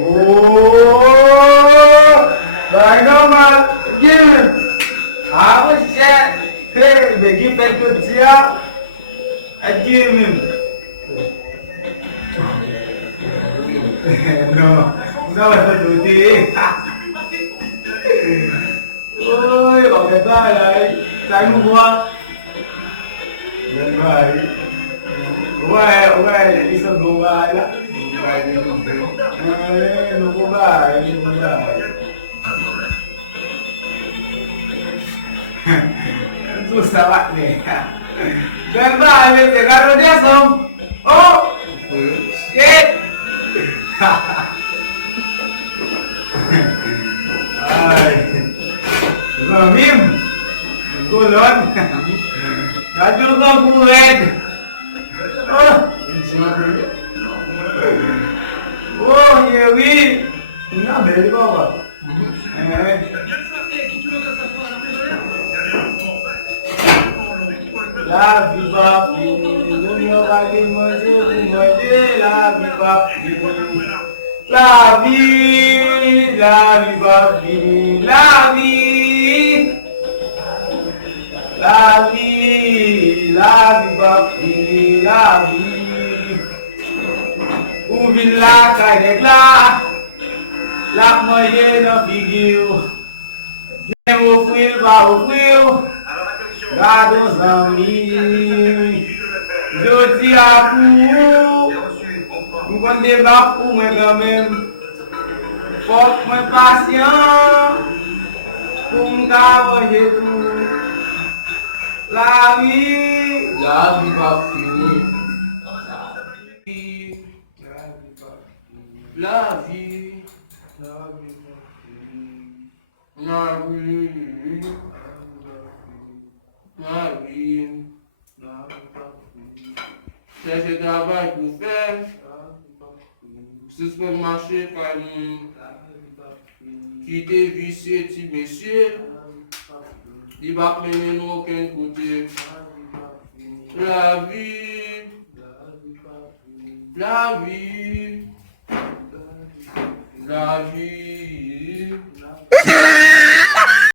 Oh, vai não, mano. Ah, você daqui perto do dia, aqui mesmo. Não, não é do dia. Ôi, bảo cái tay này, trái mua mua. Nhân vậy. Đúng rồi, đi sân đồ bài đó. Bài đi không được. Nó có bài, nó có bài. Susah banget nih. Dan bah, ini kalau dia som. Oh, shit. Ay, Mim, kulon. Kaju ko buhed. Oh, Yewi. Enggak beli kok, Pak. La vie va finir, l'union va manger, la vie va finir. La vie va finir, la vie va finir, la vie. Ouvre la caille la moyenne en figure. Viens offrir, va offrir. Gardons amis, je dis à vous, nous on débat pour moi quand même, faut que moi patient, pour me gagner tout. La vie va finir. La vie va finir. La vie. Marie, chercher travail pour faire, suspendre marché par nous, quitter vicieux, petit monsieur, il va mener nous aucun côté. La vie, la vie, la vie.